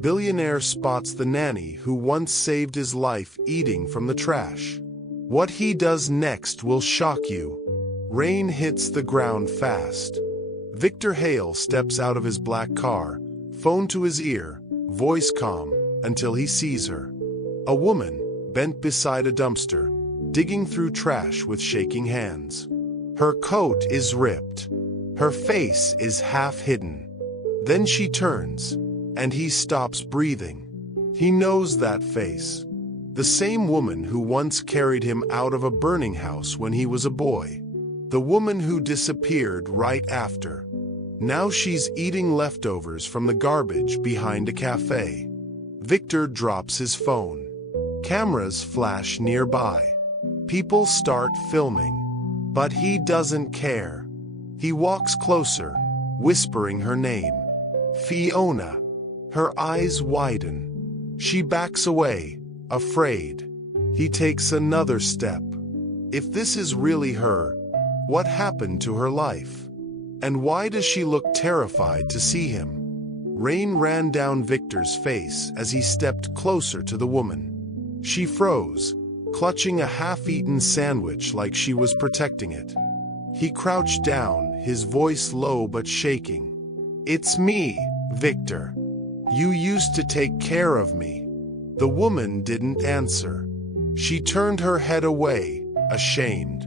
Billionaire spots the nanny who once saved his life eating from the trash. What he does next will shock you. Rain hits the ground fast. Victor Hale steps out of his black car, phone to his ear, voice calm, until he sees her. A woman, bent beside a dumpster, digging through trash with shaking hands. Her coat is ripped. Her face is half hidden. Then she turns, and he stops breathing. He knows that face. The same woman who once carried him out of a burning house when he was a boy. The woman who disappeared right after. Now she's eating leftovers from the garbage behind a cafe. Victor drops his phone. Cameras flash nearby. People start filming. But he doesn't care. He walks closer, whispering her name. Fiona. Her eyes widen. She backs away, afraid. He takes another step. If this is really her, what happened to her life? And why does she look terrified to see him? Rain ran down Victor's face as he stepped closer to the woman. She froze, clutching a half-eaten sandwich like she was protecting it. He crouched down, his voice low but shaking. "It's me, Victor. You used to take care of me." The woman didn't answer. She turned her head away, ashamed.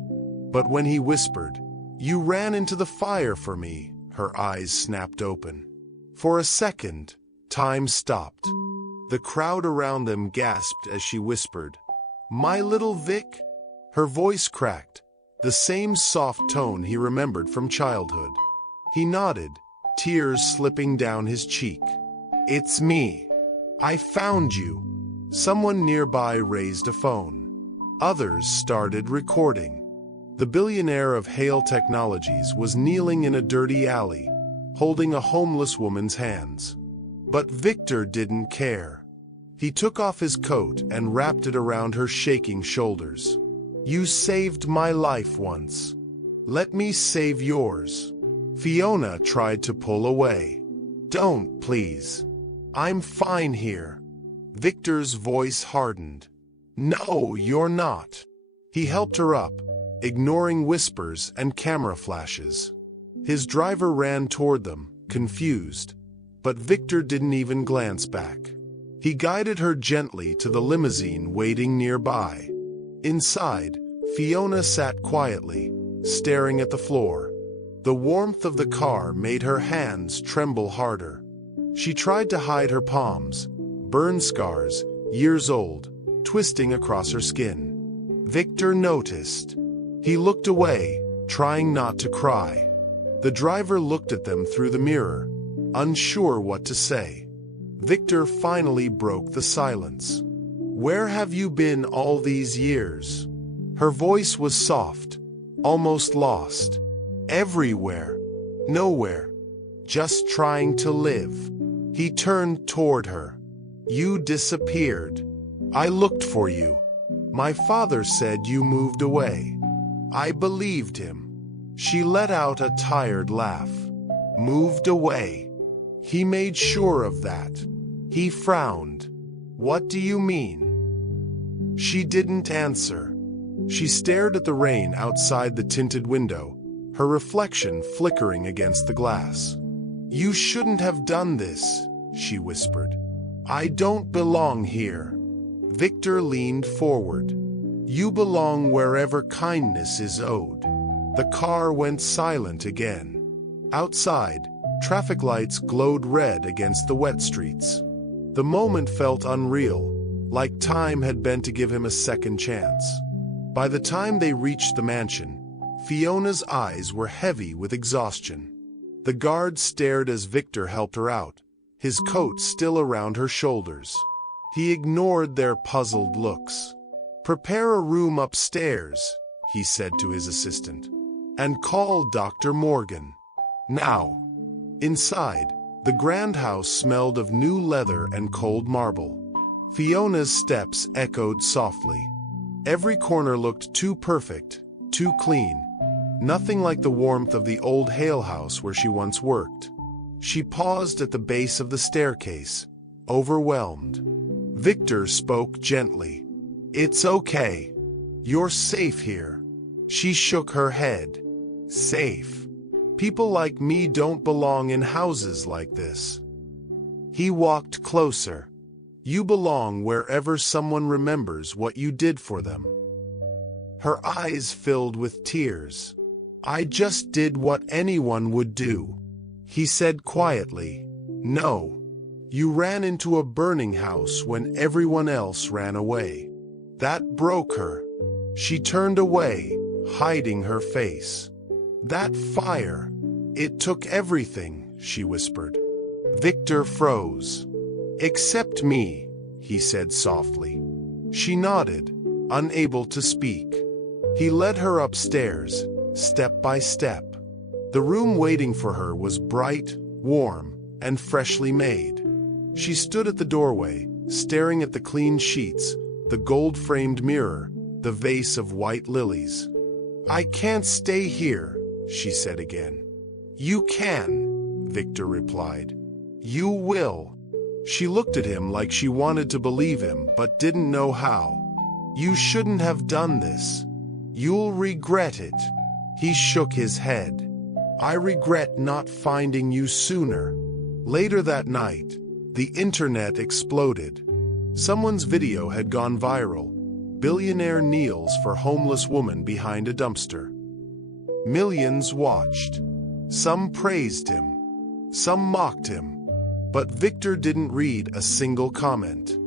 But when he whispered, "You ran into the fire for me," her eyes snapped open. For a second, time stopped. The crowd around them gasped as she whispered, "My little Vic?" Her voice cracked, the same soft tone he remembered from childhood. He nodded, tears slipping down his cheek. "It's me. I found you." Someone nearby raised a phone. Others started recording. The billionaire of Hale Technologies was kneeling in a dirty alley, holding a homeless woman's hands. But Victor didn't care. He took off his coat and wrapped it around her shaking shoulders. "You saved my life once. Let me save yours." Fiona tried to pull away. "Don't, please. I'm fine here." Victor's voice hardened. "No, you're not." He helped her up, ignoring whispers and camera flashes. His driver ran toward them, confused, but Victor didn't even glance back. He guided her gently to the limousine waiting nearby. Inside, Fiona sat quietly, staring at the floor. The warmth of the car made her hands tremble harder. She tried to hide her palms, burn scars, years old, twisting across her skin. Victor noticed. He looked away, trying not to cry. The driver looked at them through the mirror, unsure what to say. Victor finally broke the silence. "Where have you been all these years?" Her voice was soft, almost lost. "Everywhere. Nowhere. Just trying to live." He turned toward her. "You disappeared. I looked for you. My father said you moved away. I believed him." She let out a tired laugh. "Moved away?" He made sure of that. He frowned. "What do you mean?" She didn't answer. She stared at the rain outside the tinted window, her reflection flickering against the glass. "You shouldn't have done this," she whispered. "I don't belong here." Victor leaned forward. "You belong wherever kindness is owed." The car went silent again. Outside, traffic lights glowed red against the wet streets. The moment felt unreal, like time had been to give him a second chance. By the time they reached the mansion, Fiona's eyes were heavy with exhaustion. The guard stared as Victor helped her out, his coat still around her shoulders. He ignored their puzzled looks. "Prepare a room upstairs," he said to his assistant, "and call Dr. Morgan. Now." Inside, the grand house smelled of new leather and cold marble. Fiona's steps echoed softly. Every corner looked too perfect, too clean. Nothing like the warmth of the old Hale house where she once worked. She paused at the base of the staircase, overwhelmed. Victor spoke gently. "It's okay. You're safe here." She shook her head. "Safe? People like me don't belong in houses like this." He walked closer. "You belong wherever someone remembers what you did for them." Her eyes filled with tears. "I just did what anyone would do," he said quietly. "No. You ran into a burning house when everyone else ran away. That broke her." She turned away, hiding her face. "That fire, it took everything," she whispered. Victor froze. "Except me," he said softly. She nodded, unable to speak. He led her upstairs, step by step. The room waiting for her was bright, warm, and freshly made. She stood at the doorway, staring at the clean sheets, the gold-framed mirror, the vase of white lilies. "I can't stay here," she said again. "You can," Victor replied. "You will." She looked at him like she wanted to believe him but didn't know how. "You shouldn't have done this. You'll regret it." He shook his head. "I regret not finding you sooner." Later that night, the internet exploded. Someone's video had gone viral. Billionaire Kneels for homeless woman behind a dumpster. Millions watched. Some praised him. Some mocked him. But Victor didn't read a single comment.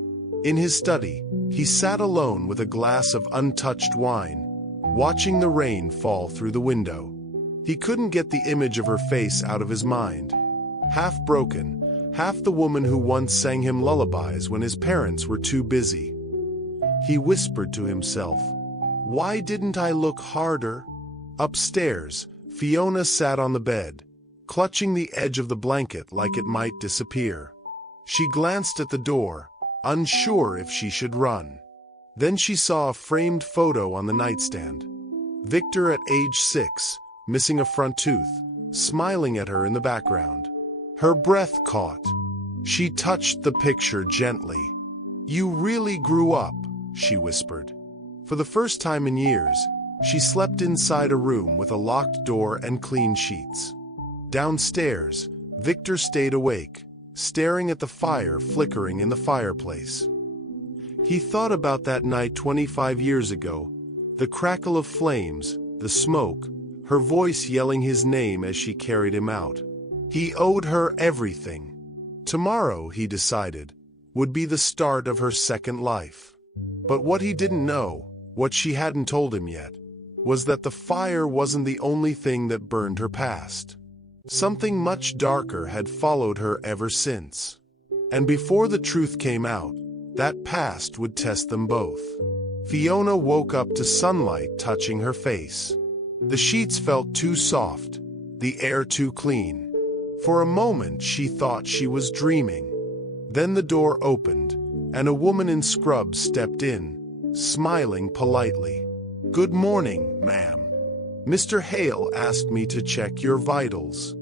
In his study, he sat alone with a glass of untouched wine, watching the rain fall through the window. He couldn't get the image of her face out of his mind. Half broken, half the woman who once sang him lullabies when his parents were too busy. He whispered to himself, "Why didn't I look harder?" Upstairs, Fiona sat on the bed, clutching the edge of the blanket like it might disappear. She glanced at the door, unsure if she should run. Then she saw a framed photo on the nightstand. Victor at age 6, missing a front tooth, smiling at her in the background. Her breath caught. She touched the picture gently. "You really grew up," she whispered. For the first time in years, she slept inside a room with a locked door and clean sheets. Downstairs, Victor stayed awake, staring at the fire flickering in the fireplace. He thought about that night 25 years ago, the crackle of flames, the smoke, her voice yelling his name as she carried him out. He owed her everything. Tomorrow, he decided, would be the start of her second life. But what he didn't know, what she hadn't told him yet, was that the fire wasn't the only thing that burned her past. Something much darker had followed her ever since. And before the truth came out, that past would test them both. Fiona woke up to sunlight touching her face. The sheets felt too soft, the air too clean. For a moment she thought she was dreaming. Then the door opened, and a woman in scrubs stepped in, smiling politely. "Good morning, ma'am. Mr. Hale asked me to check your vitals."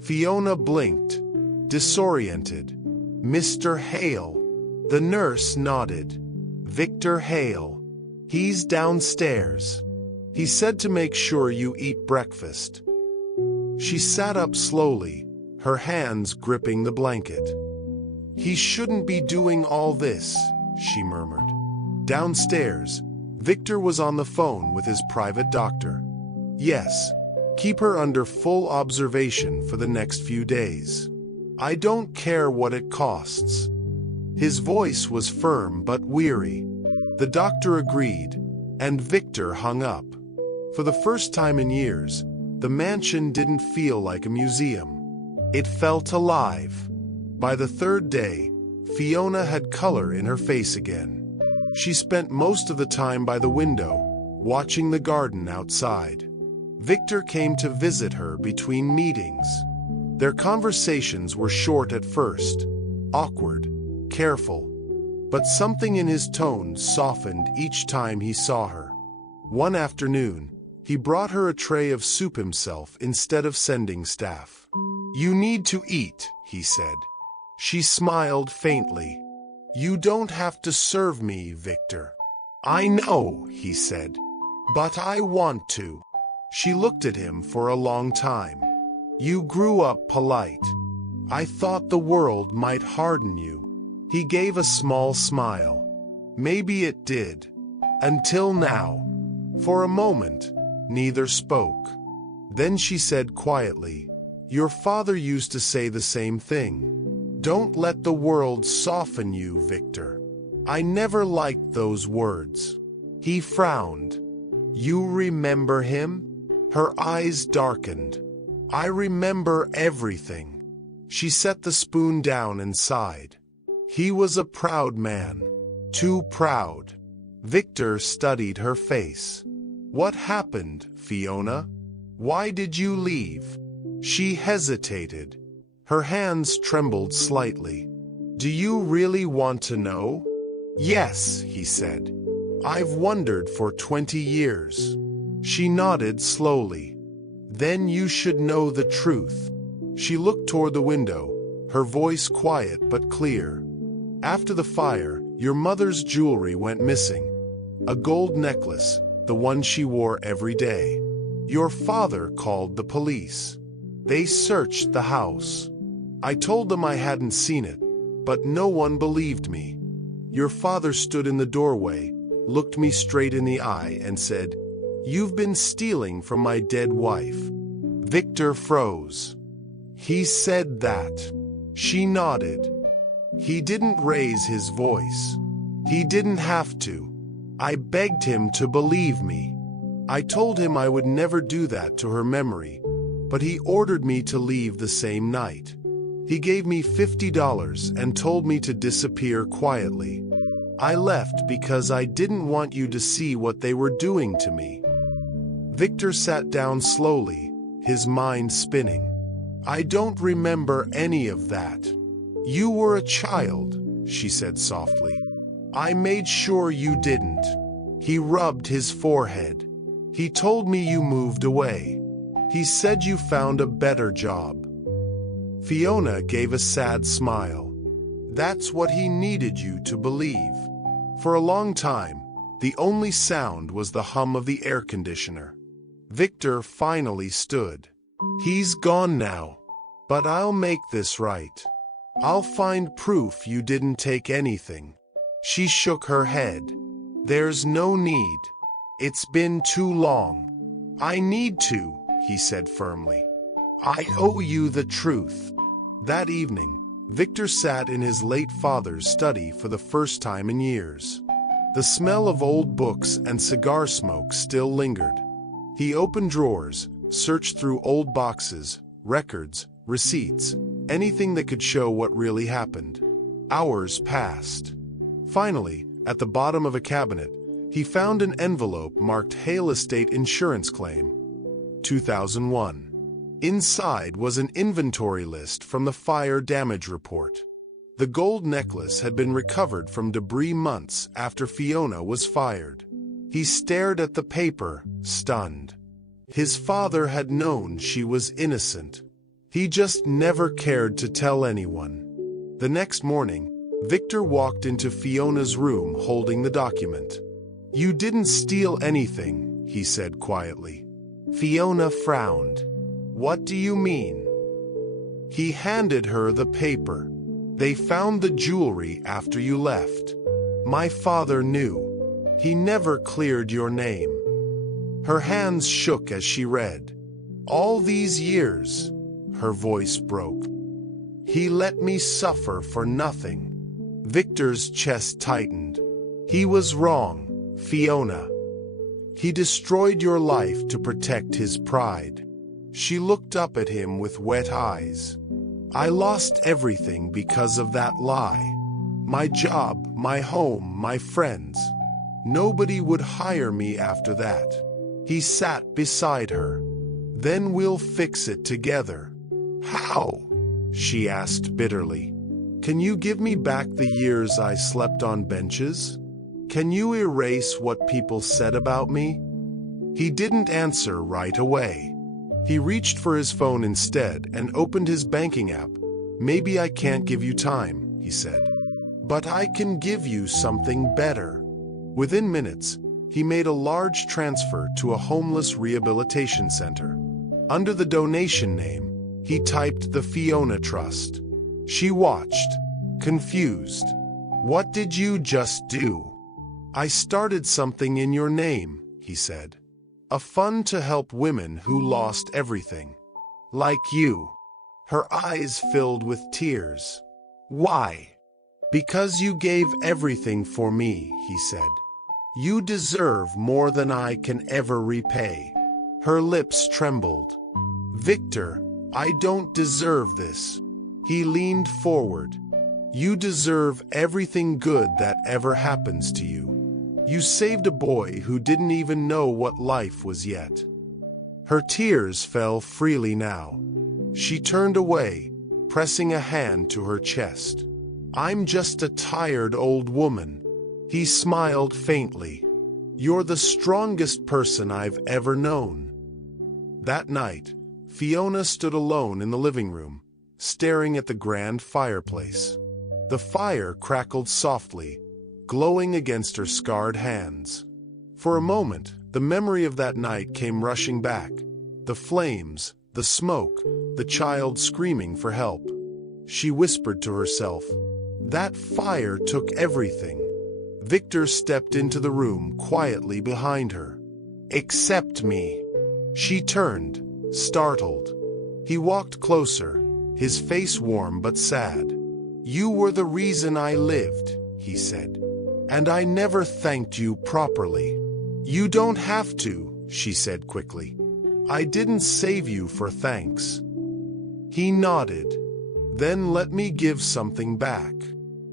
Fiona blinked, disoriented. "Mr. Hale?" The nurse nodded. "Victor Hale. He's downstairs. He said to make sure you eat breakfast." She sat up slowly, her hands gripping the blanket. "He shouldn't be doing all this," she murmured. Downstairs, Victor was on the phone with his private doctor. "Yes, keep her under full observation for the next few days. I don't care what it costs." His voice was firm but weary. The doctor agreed, and Victor hung up. For the first time in years, the mansion didn't feel like a museum. It felt alive. By the third day, Fiona had color in her face again. She spent most of the time by the window, watching the garden outside. Victor came to visit her between meetings. Their conversations were short at first, awkward, careful, but something in his tone softened each time he saw her. One afternoon, he brought her a tray of soup himself instead of sending staff. "You need to eat," he said. She smiled faintly. You don't have to serve me, Victor. I know, he said. But I want to. She looked at him for a long time. You grew up polite. I thought the world might harden you. He gave a small smile. Maybe it did. Until now. For a moment, neither spoke. Then she said quietly, Your father used to say the same thing. Don't let the world soften you, Victor. I never liked those words. He frowned. You remember him? Her eyes darkened. I remember everything. She set the spoon down and sighed. He was a proud man. Too proud. Victor studied her face. What happened, Fiona? Why did you leave? She hesitated. Her hands trembled slightly. Do you really want to know? Yes, he said. I've wondered for 20 years. She nodded slowly. Then you should know the truth. She looked toward the window, her voice quiet but clear. After the fire, your mother's jewelry went missing. A gold necklace, the one she wore every day. Your father called the police. They searched the house. I told them I hadn't seen it, but no one believed me. Your father stood in the doorway, looked me straight in the eye and said, You've been stealing from my dead wife. Victor froze. He said that. She nodded. He didn't raise his voice. He didn't have to. I begged him to believe me. I told him I would never do that to her memory, but he ordered me to leave the same night. He gave me $50 and told me to disappear quietly. I left because I didn't want you to see what they were doing to me. Victor sat down slowly, his mind spinning. I don't remember any of that. You were a child, she said softly. I made sure you didn't. He rubbed his forehead. He told me you moved away. He said you found a better job. Fiona gave a sad smile. That's what he needed you to believe. For a long time, the only sound was the hum of the air conditioner. Victor finally stood. He's gone now, but I'll make this right. I'll find proof you didn't take anything. She shook her head. There's no need. It's been too long. I need to, he said firmly. I owe you the truth. That evening, Victor sat in his late father's study for the first time in years. The smell of old books and cigar smoke still lingered. He opened drawers, searched through old boxes, records, receipts, anything that could show what really happened. Hours passed. Finally, at the bottom of a cabinet, he found an envelope marked Hale Estate Insurance Claim, 2001. Inside was an inventory list from the fire damage report. The gold necklace had been recovered from debris months after Fiona was fired. He stared at the paper, stunned. His father had known she was innocent. He just never cared to tell anyone. The next morning, Victor walked into Fiona's room holding the document. You didn't steal anything, he said quietly. Fiona frowned. What do you mean? He handed her the paper. They found the jewelry after you left. My father knew. He never cleared your name. Her hands shook as she read. All these years, her voice broke. He let me suffer for nothing. Victor's chest tightened. He was wrong, Fiona. He destroyed your life to protect his pride. She looked up at him with wet eyes. I lost everything because of that lie. My job, my home, my friends. Nobody would hire me after that. He sat beside her. Then we'll fix it together. How? She asked bitterly. Can you give me back the years I slept on benches? Can you erase what people said about me? He didn't answer right away. He reached for his phone instead and opened his banking app, Maybe I can't give you time, he said. But I can give you something better. Within minutes, he made a large transfer to a homeless rehabilitation center. Under the donation name, he typed the Fiona Trust. She watched, confused. What did you just do? I started something in your name, he said. A fund to help women who lost everything. Like you. Her eyes filled with tears. Why? Because you gave everything for me, he said. You deserve more than I can ever repay. Her lips trembled. Victor, I don't deserve this. He leaned forward. You deserve everything good that ever happens to you. You saved a boy who didn't even know what life was yet. Her tears fell freely now. She turned away, pressing a hand to her chest. I'm just a tired old woman. He smiled faintly. You're the strongest person I've ever known. That night, Fiona stood alone in the living room, staring at the grand fireplace. The fire crackled softly, glowing against her scarred hands. For a moment, the memory of that night came rushing back. The flames, the smoke, the child screaming for help. She whispered to herself, "That fire took everything." Victor stepped into the room quietly behind her. "Accept me." She turned, startled. He walked closer, his face warm but sad. "You were the reason I lived," he said. "And I never thanked you properly." "You don't have to," she said quickly. "I didn't save you for thanks." He nodded. "Then let me give something back."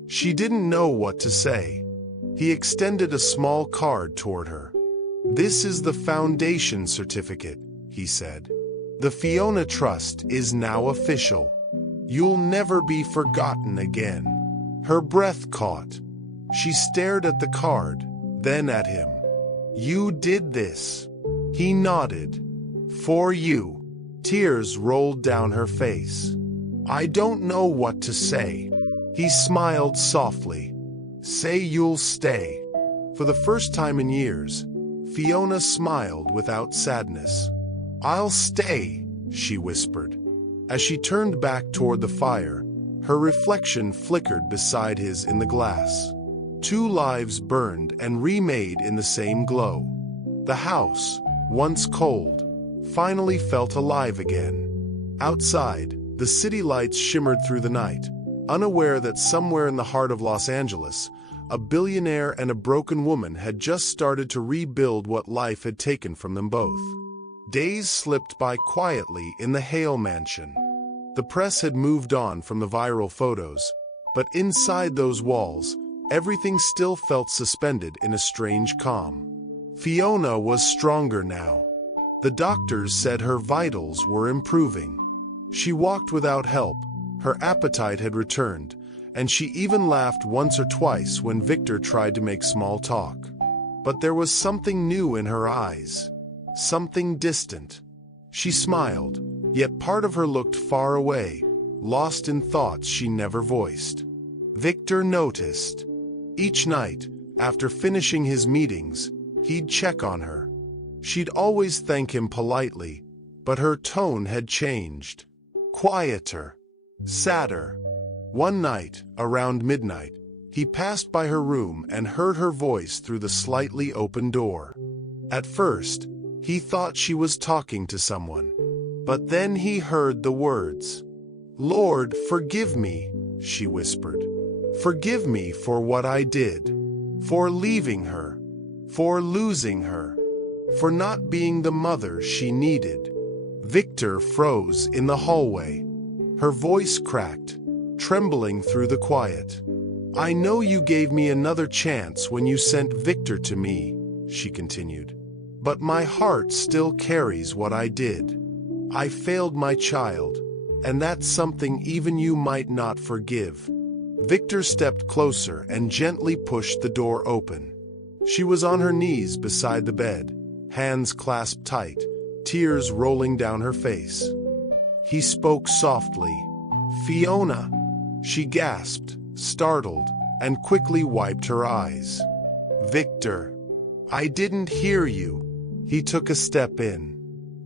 She didn't know what to say. He extended a small card toward her. "This is the foundation certificate," he said. "The Fiona Trust is now official. You'll never be forgotten again." Her breath caught. She stared at the card, then at him. "You did this." He nodded. "For you." Tears rolled down her face. "I don't know what to say." He smiled softly. "Say you'll stay." For the first time in years, Fiona smiled without sadness. "I'll stay," she whispered. As she turned back toward the fire, her reflection flickered beside his in the glass. Two lives burned and remade in the same glow. The house, once cold, finally felt alive again. Outside, the city lights shimmered through the night, unaware that somewhere in the heart of Los Angeles, a billionaire and a broken woman had just started to rebuild what life had taken from them both. Days slipped by quietly in the Hale mansion. The press had moved on from the viral photos, but inside those walls, everything still felt suspended in a strange calm. Fiona was stronger now. The doctors said her vitals were improving. She walked without help, her appetite had returned, and she even laughed once or twice when Victor tried to make small talk. But there was something new in her eyes, something distant. She smiled, yet part of her looked far away, lost in thoughts she never voiced. Victor noticed. Each night, after finishing his meetings, he'd check on her. She'd always thank him politely, but her tone had changed. Quieter, sadder. One night, around midnight, he passed by her room and heard her voice through the slightly open door. At first, he thought she was talking to someone. But then he heard the words. "Lord, forgive me," she whispered. "Forgive me for what I did. For leaving her. For losing her. For not being the mother she needed." Victor froze in the hallway. Her voice cracked, trembling through the quiet. "I know you gave me another chance when you sent Victor to me," she continued. "But my heart still carries what I did. I failed my child, and that's something even you might not forgive." Victor stepped closer and gently pushed the door open. She was on her knees beside the bed, hands clasped tight, tears rolling down her face. He spoke softly. Fiona, she gasped, startled, and quickly wiped her eyes. Victor, I didn't hear you. He took a step in.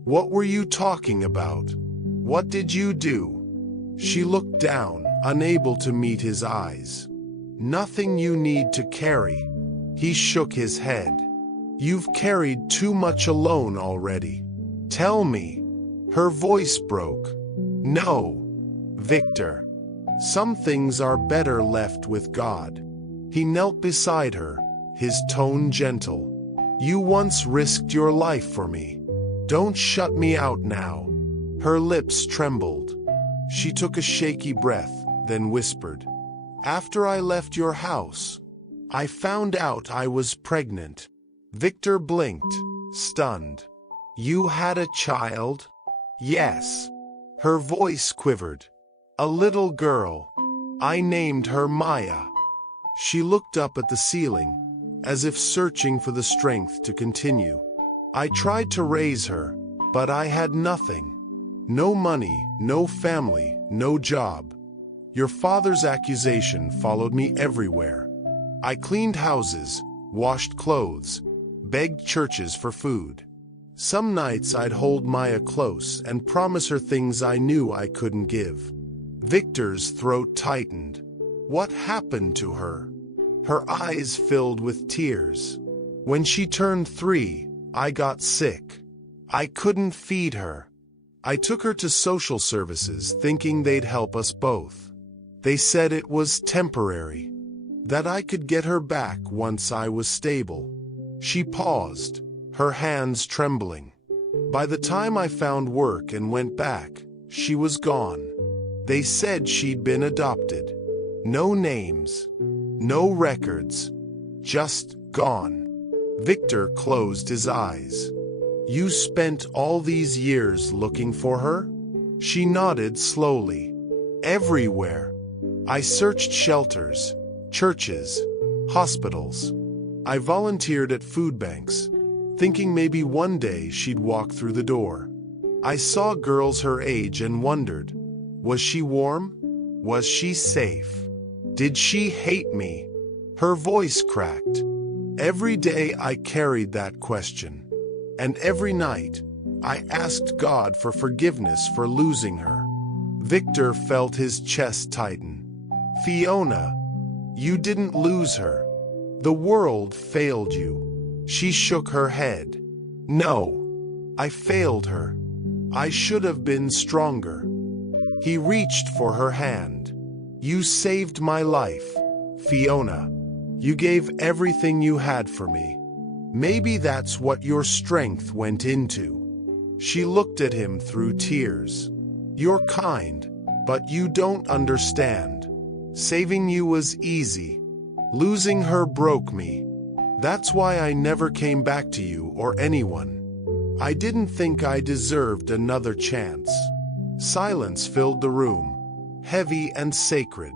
What were you talking about? What did you do? She looked down, unable to meet his eyes. Nothing you need to carry. He shook his head. You've carried too much alone already. Tell me. Her voice broke. No, Victor. Some things are better left with God. He knelt beside her, his tone gentle. You once risked your life for me. Don't shut me out now. Her lips trembled. She took a shaky breath, then whispered, After I left your house, I found out I was pregnant. Victor blinked, stunned. You had a child? Yes. Her voice quivered. A little girl. I named her Maya. She looked up at the ceiling, as if searching for the strength to continue. I tried to raise her, but I had nothing. No money, no family, no job. Your father's accusation followed me everywhere. I cleaned houses, washed clothes, begged churches for food. Some nights I'd hold Maya close and promise her things I knew I couldn't give. Victor's throat tightened. What happened to her? Her eyes filled with tears. When she turned 3, I got sick. I couldn't feed her. I took her to social services thinking they'd help us both. They said it was temporary, that I could get her back once I was stable. She paused, her hands trembling. By the time I found work and went back, she was gone. They said she'd been adopted. No names, no records, just gone. Victor closed his eyes. You spent all these years looking for her? She nodded slowly. Everywhere. I searched shelters, churches, hospitals. I volunteered at food banks, thinking maybe one day she'd walk through the door. I saw girls her age and wondered, was she warm? Was she safe? Did she hate me? Her voice cracked. Every day I carried that question. And every night, I asked God for forgiveness for losing her. Victor felt his chest tighten. Fiona, you didn't lose her. The world failed you. She shook her head. No, I failed her. I should have been stronger. He reached for her hand. You saved my life, Fiona. You gave everything you had for me. Maybe that's what your strength went into. She looked at him through tears. You're kind, but you don't understand. Saving you was easy. Losing her broke me. That's why I never came back to you or anyone. I didn't think I deserved another chance. Silence filled the room, heavy and sacred.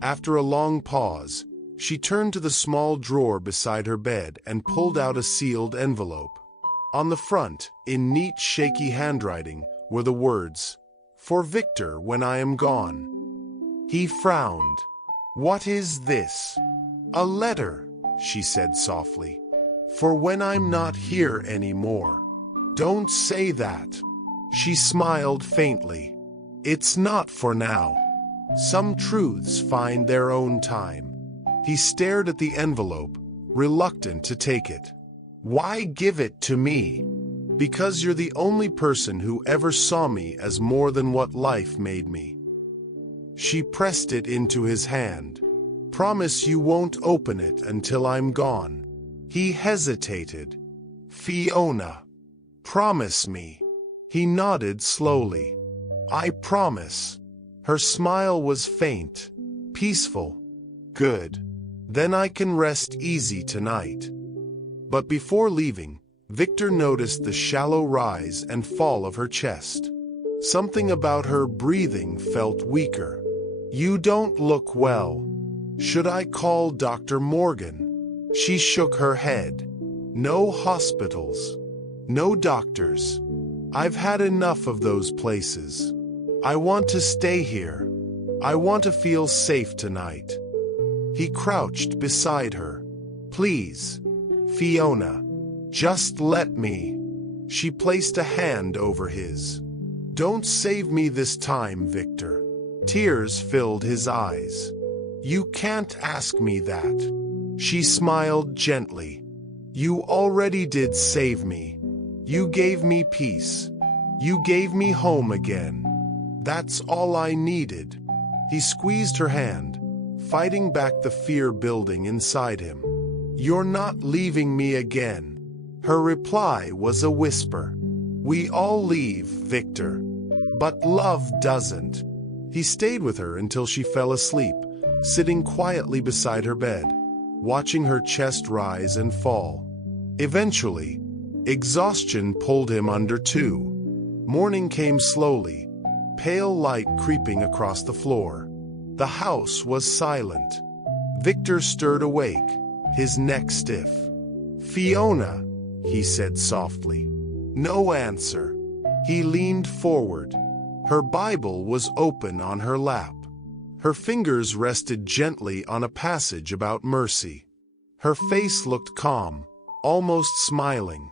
After a long pause, she turned to the small drawer beside her bed and pulled out a sealed envelope. On the front, in neat, shaky handwriting, were the words, "For Victor when I am gone." He frowned. "What is this?" "A letter," she said softly. "For when I'm not here anymore." "Don't say that." She smiled faintly. "It's not for now. Some truths find their own time." He stared at the envelope, reluctant to take it. "Why give it to me?" "Because you're the only person who ever saw me as more than what life made me." She pressed it into his hand. "Promise you won't open it until I'm gone." He hesitated. "Fiona, promise me." He nodded slowly. "I promise." Her smile was faint, peaceful. "Good. Then I can rest easy tonight." But before leaving, Victor noticed the shallow rise and fall of her chest. Something about her breathing felt weaker. "You don't look well. Should I call Dr. Morgan?" She shook her head. "No hospitals. No doctors. I've had enough of those places. I want to stay here, I want to feel safe tonight. He crouched beside her. Please, Fiona, just let me. She placed a hand over his. Don't save me this time, Victor. Tears filled his eyes. You can't ask me that. She smiled gently. You already did save me. You gave me peace. You gave me home again. That's all I needed. He squeezed her hand, fighting back the fear building inside him. You're not leaving me again. Her reply was a whisper. We all leave, Victor. But love doesn't. He stayed with her until she fell asleep, sitting quietly beside her bed, watching her chest rise and fall. Eventually, exhaustion pulled him under too. Morning came slowly, pale light creeping across the floor. The house was silent. Victor stirred awake, his neck stiff. Fiona, he said softly. No answer. He leaned forward. Her Bible was open on her lap. Her fingers rested gently on a passage about mercy. Her face looked calm, almost smiling.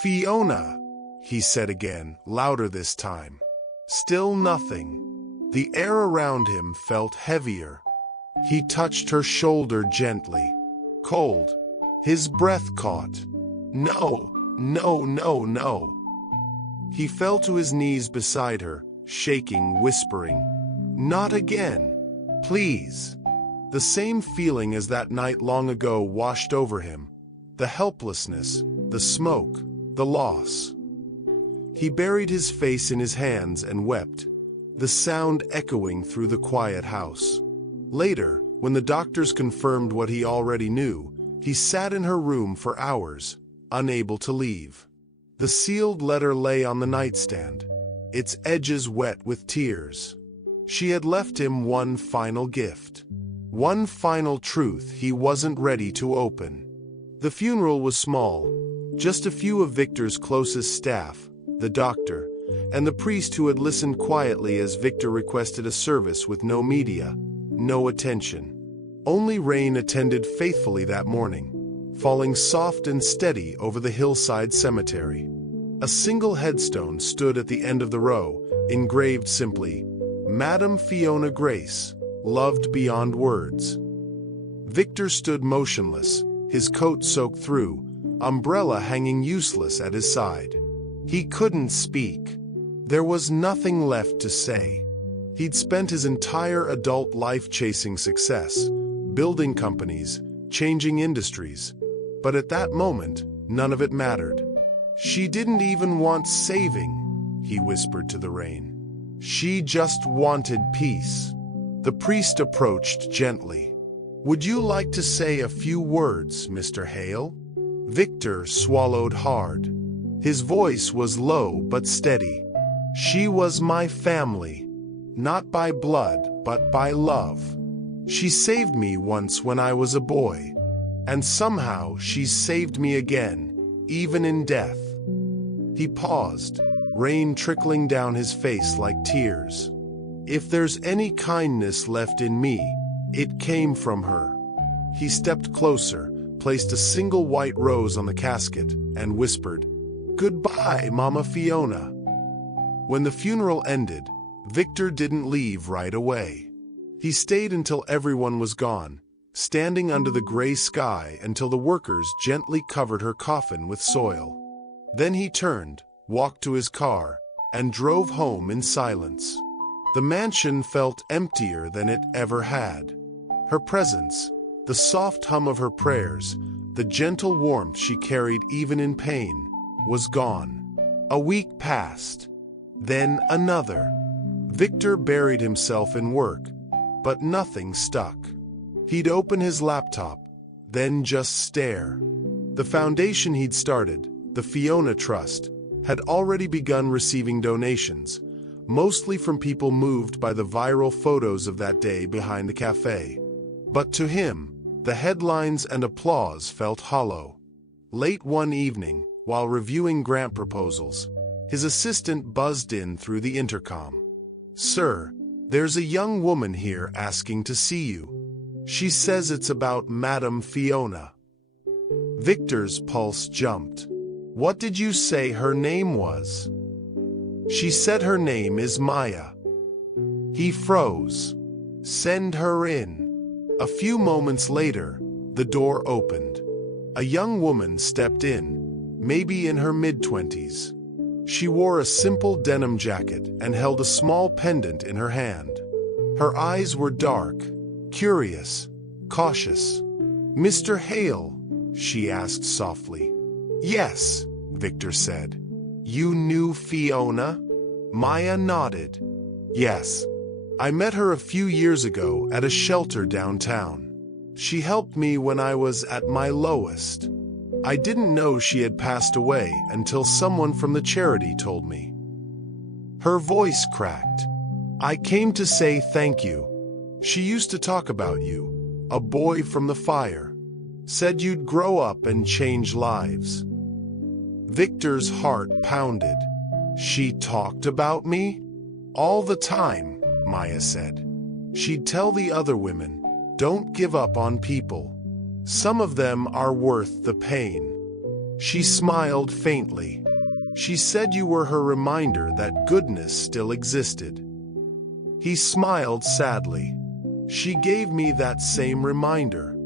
Fiona, he said again, louder this time. Still nothing. The air around him felt heavier. He touched her shoulder gently. Cold. His breath caught. No, no, no, no. He fell to his knees beside her, shaking, whispering, Not again. Please. The same feeling as that night long ago washed over him. The helplessness, the smoke, the loss. He buried his face in his hands and wept, the sound echoing through the quiet house. Later, when the doctors confirmed what he already knew, he sat in her room for hours, unable to leave. The sealed letter lay on the nightstand, its edges wet with tears. She had left him one final gift, one final truth he wasn't ready to open. The funeral was small, just a few of Victor's closest staff, the doctor, and the priest who had listened quietly as Victor requested a service with no media, no attention. Only rain attended faithfully that morning, falling soft and steady over the hillside cemetery. A single headstone stood at the end of the row, engraved simply, Madam Fiona Grace, loved beyond words. Victor stood motionless, his coat soaked through, umbrella hanging useless at his side. He couldn't speak. There was nothing left to say. He'd spent his entire adult life chasing success, building companies, changing industries. But at that moment, none of it mattered. She didn't even want saving, he whispered to the rain. She just wanted peace. The priest approached gently. Would you like to say a few words, Mr. Hale? Victor swallowed hard. His voice was low but steady. She was my family, not by blood, but by love. She saved me once when I was a boy, and somehow she's saved me again, even in death. He paused, rain trickling down his face like tears. If there's any kindness left in me, it came from her. He stepped closer, placed a single white rose on the casket, and whispered, Goodbye, Mama Fiona. When the funeral ended, Victor didn't leave right away. He stayed until everyone was gone, standing under the gray sky until the workers gently covered her coffin with soil. Then he turned, walked to his car, and drove home in silence. The mansion felt emptier than it ever had. Her presence, the soft hum of her prayers, the gentle warmth she carried even in pain, was gone. A week passed. Then another. Victor buried himself in work, but nothing stuck. He'd open his laptop, then just stare. The foundation he'd started, the Fiona Trust, had already begun receiving donations, mostly from people moved by the viral photos of that day behind the cafe. But to him, the headlines and applause felt hollow. Late one evening, while reviewing grant proposals, his assistant buzzed in through the intercom. Sir, There's a young woman here asking to see you. She says it's about Madame Fiona. Victor's pulse jumped. What did you say her name was? She said her name is Maya. He froze. Send her in. A few moments later, the door opened. A young woman stepped in, maybe in her mid-20s. She wore a simple denim jacket and held a small pendant in her hand. Her eyes were dark, curious, cautious. "Mr. Hale?" she asked softly. "Yes," Victor said. "You knew Fiona?" Maya nodded. "Yes. I met her a few years ago at a shelter downtown. She helped me when I was at my lowest. I didn't know she had passed away until someone from the charity told me." Her voice cracked. "I came to say thank you. She used to talk about you, a boy from the fire. Said you'd grow up and change lives." Victor's heart pounded. "She talked about me?" "All the time," Maya said. "She'd tell the other women, don't give up on people. Some of them are worth the pain." She smiled faintly. "She said you were her reminder that goodness still existed." He smiled sadly. "She gave me that same reminder."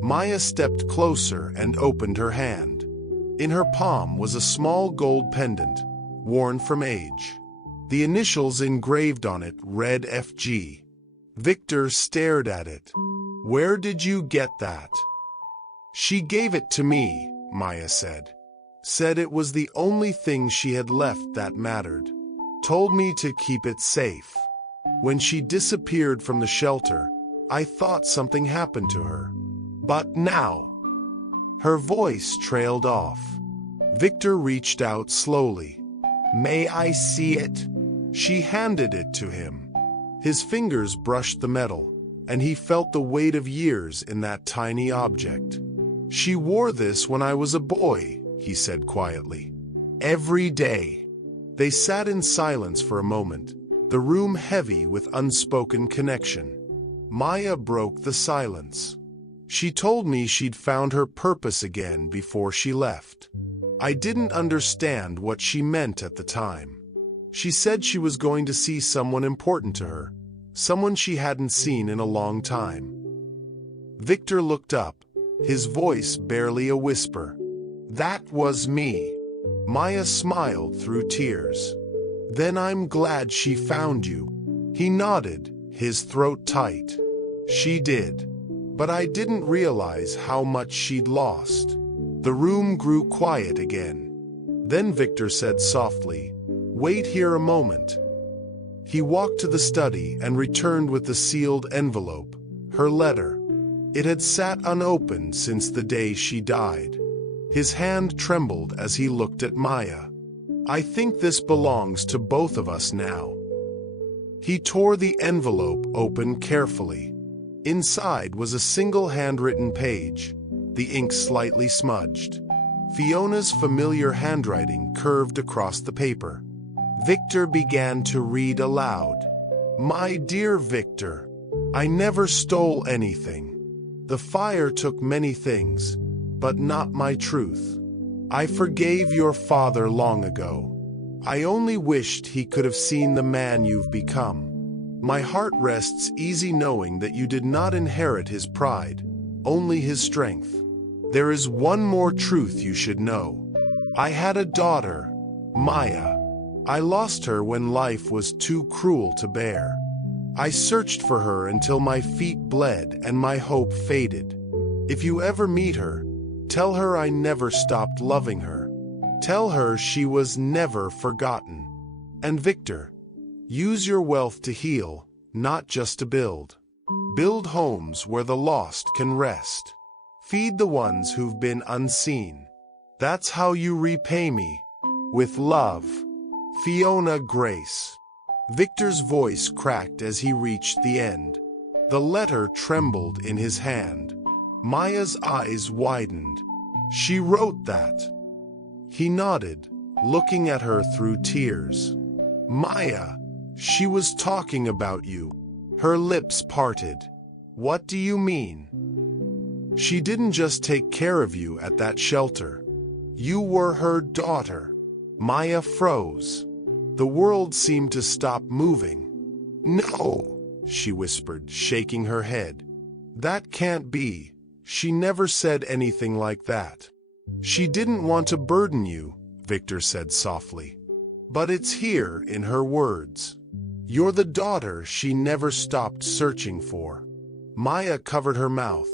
Maya stepped closer and opened her hand. In her palm was a small gold pendant, worn from age. The initials engraved on it read FG. Victor stared at it. "Where did you get that?" "She gave it to me," Maya said. "Said it was the only thing she had left that mattered. Told me to keep it safe. When she disappeared from the shelter, I thought something happened to her. But now..." Her voice trailed off. Victor reached out slowly. "May I see it?" She handed it to him. His fingers brushed the metal, and he felt the weight of years in that tiny object. "She wore this when I was a boy," he said quietly. "Every day." They sat in silence for a moment, the room heavy with unspoken connection. Maya broke the silence. "She told me she'd found her purpose again before she left. I didn't understand what she meant at the time. She said she was going to see someone important to her, someone she hadn't seen in a long time." Victor looked up, his voice barely a whisper. "That was me." Maya smiled through tears. "Then I'm glad she found you." He nodded, his throat tight. "She did. But I didn't realize how much she'd lost." The room grew quiet again. Then Victor said softly, "Wait here a moment." He walked to the study and returned with the sealed envelope, her letter. It had sat unopened since the day she died. His hand trembled as he looked at Maya. "I think this belongs to both of us now." He tore the envelope open carefully. Inside was a single handwritten page, the ink slightly smudged. Fiona's familiar handwriting curved across the paper. Victor began to read aloud. "My dear Victor, I never stole anything. The fire took many things, but not my truth. I forgave your father long ago. I only wished he could have seen the man you've become. My heart rests easy knowing that you did not inherit his pride, only his strength. There is one more truth you should know. I had a daughter, Maya. I lost her when life was too cruel to bear. I searched for her until my feet bled and my hope faded. If you ever meet her, tell her I never stopped loving her. Tell her she was never forgotten. And Victor, use your wealth to heal, not just to build. Build homes where the lost can rest. Feed the ones who've been unseen. That's how you repay me. With love, Fiona Grace." Victor's voice cracked as he reached the end. The letter trembled in his hand. Maya's eyes widened. "She wrote that?" He nodded, looking at her through tears. "Maya, She was talking about you. Her lips parted. What do you mean? She didn't just take care of you at that shelter. You were her daughter. Maya froze. The world seemed to stop moving. No, she whispered, shaking her head. That can't be. She never said anything like that. She didn't want to burden you, Victor said softly. But it's here in her words. You're the daughter she never stopped searching for. Maya covered her mouth,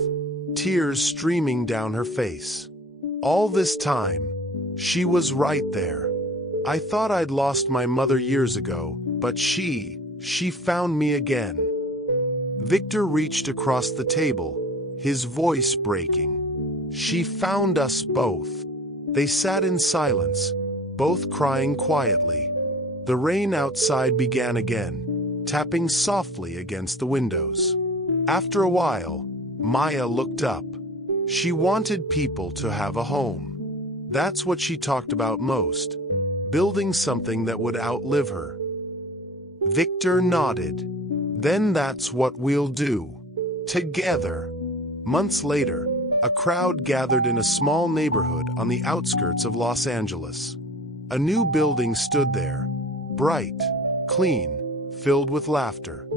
tears streaming down her face. All this time, she was right there. I thought I'd lost my mother years ago, but she found me again. Victor reached across the table, his voice breaking. She found us both. They sat in silence, both crying quietly. The rain outside began again, tapping softly against the windows. After a while, Maya looked up. She wanted people to have a home. That's what she talked about most, building something that would outlive her. Victor nodded. Then that's what we'll do. Together. Months later, a crowd gathered in a small neighborhood on the outskirts of Los Angeles. A new building stood there, bright, clean, filled with laughter.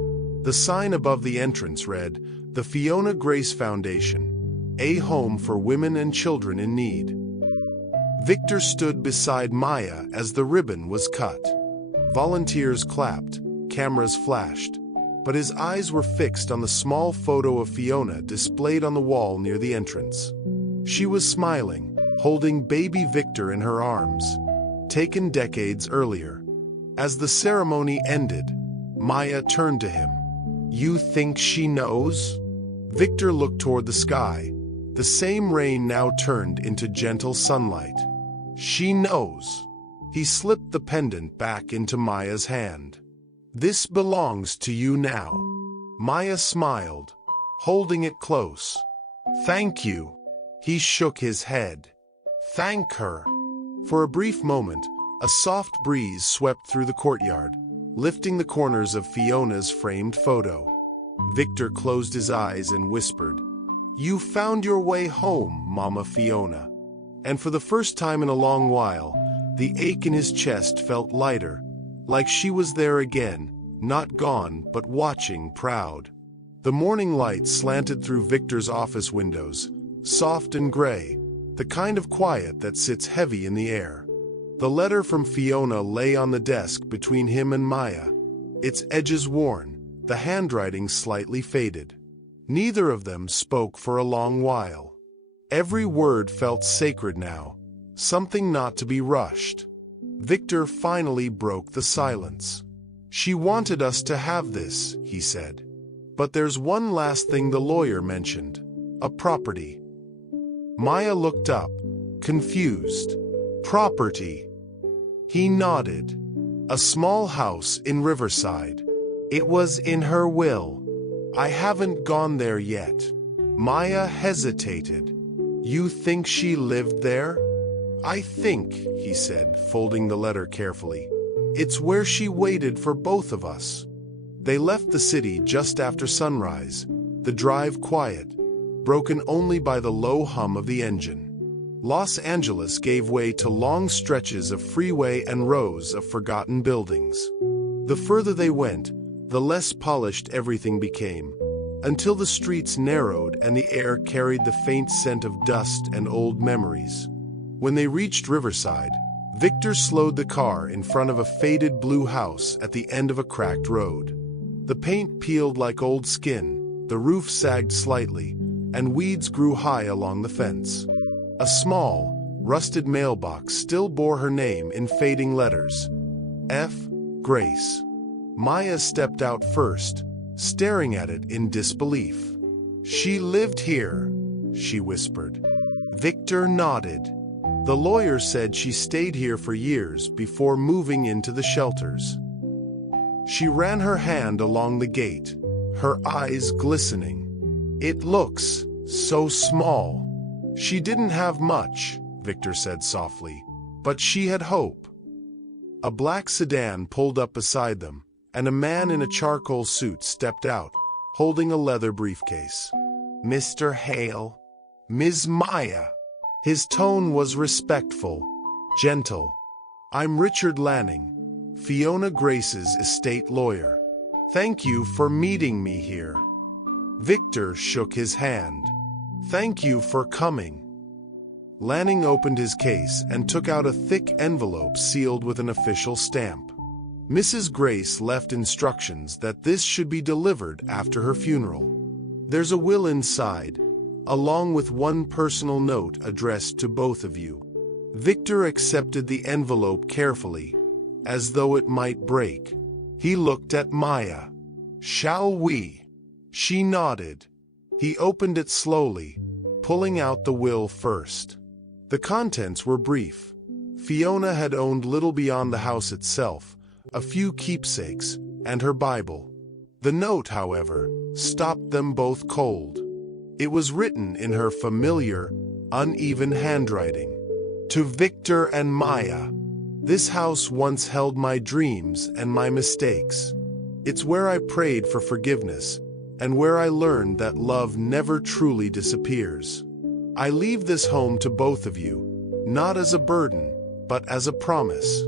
The sign above the entrance read, "The Fiona Grace Foundation, a home for women and children in need." Victor stood beside Maya as the ribbon was cut. Volunteers clapped, cameras flashed, but his eyes were fixed on the small photo of Fiona displayed on the wall near the entrance. She was smiling, holding baby Victor in her arms, taken decades earlier. As the ceremony ended, Maya turned to him. "You think she knows?" Victor looked toward the sky. The same rain now turned into gentle sunlight. "She knows." He slipped the pendant back into Maya's hand. "This belongs to you now." Maya smiled, holding it close. "Thank you." He shook his head. "Thank her." For a brief moment, a soft breeze swept through the courtyard, lifting the corners of Fiona's framed photo. Victor closed his eyes and whispered, "You found your way home, Mama Fiona." And for the first time in a long while, the ache in his chest felt lighter, like she was there again, not gone, but watching, proud. The morning light slanted through Victor's office windows, soft and gray, the kind of quiet that sits heavy in the air. The letter from Fiona lay on the desk between him and Maya, its edges worn, the handwriting slightly faded. Neither of them spoke for a long while. Every word felt sacred now, something not to be rushed. Victor finally broke the silence. "She wanted us to have this," he said. "But there's one last thing the lawyer mentioned, a property." Maya looked up, confused. "Property?" He nodded. "A small house in Riverside. It was in her will. I haven't gone there yet." Maya hesitated. "You think she lived there?" "I think," he said, folding the letter carefully, "it's where she waited for both of us." They left the city just after sunrise, the drive quiet, broken only by the low hum of the engine. Los Angeles gave way to long stretches of freeway and rows of forgotten buildings. The further they went, the less polished everything became, until the streets narrowed and the air carried the faint scent of dust and old memories. When they reached Riverside, Victor slowed the car in front of a faded blue house at the end of a cracked road. The paint peeled like old skin, the roof sagged slightly, and weeds grew high along the fence. A small, rusted mailbox still bore her name in fading letters. F. Grace. Maya stepped out first, staring at it in disbelief. "She lived here," she whispered. Victor nodded. "The lawyer said she stayed here for years before moving into the shelters." She ran her hand along the gate, her eyes glistening. "It looks so small." "She didn't have much," Victor said softly, "but she had hope." A black sedan pulled up beside them, and a man in a charcoal suit stepped out, holding a leather briefcase. "Mr. Hale." "Ms. Maya." His tone was respectful, gentle. "I'm Richard Lanning, Fiona Grace's estate lawyer. Thank you for meeting me here." Victor shook his hand. "Thank you for coming." Lanning opened his case and took out a thick envelope sealed with an official stamp. Mrs. Grace left instructions that this should be delivered after her funeral. "There's a will inside, along with one personal note addressed to both of you." Victor accepted the envelope carefully, as though it might break. He looked at Maya. "Shall we?" She nodded. He opened it slowly, pulling out the will first. The contents were brief. Fiona had owned little beyond the house itself, a few keepsakes, and her Bible. The note, however, stopped them both cold. It was written in her familiar, uneven handwriting. "To Victor and Maya. This house once held my dreams and my mistakes. It's where I prayed for forgiveness, and where I learned that love never truly disappears. I leave this home to both of you, not as a burden, but as a promise.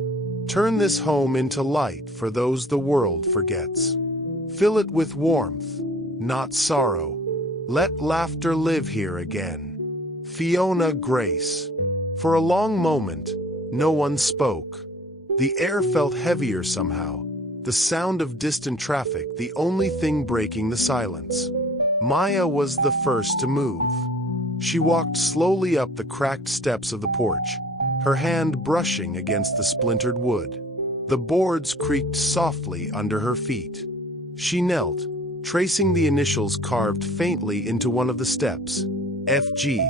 Turn this home into light for those the world forgets. Fill it with warmth, not sorrow. Let laughter live here again. Fiona Grace." For a long moment, no one spoke. The air felt heavier somehow, the sound of distant traffic the only thing breaking the silence. Maya was the first to move. She walked slowly up the cracked steps of the porch, her hand brushing against the splintered wood. The boards creaked softly under her feet. She knelt, tracing the initials carved faintly into one of the steps, FG,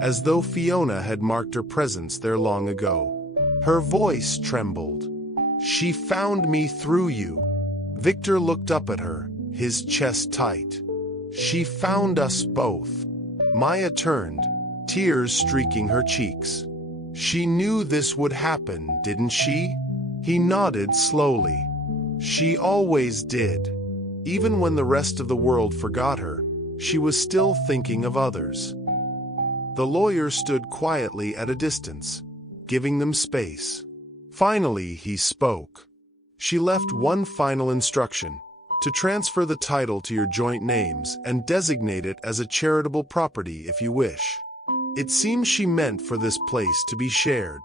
as though Fiona had marked her presence there long ago. Her voice trembled. "She found me through you." Victor looked up at her, his chest tight. "She found us both." Maya turned, tears streaking her cheeks. "She knew this would happen, didn't she?" He nodded slowly. "She always did. Even when the rest of the world forgot her, she was still thinking of others." The lawyer stood quietly at a distance, giving them space. Finally, he spoke. "She left one final instruction, to transfer the title to your joint names and designate it as a charitable property if you wish. It seems she meant for this place to be shared."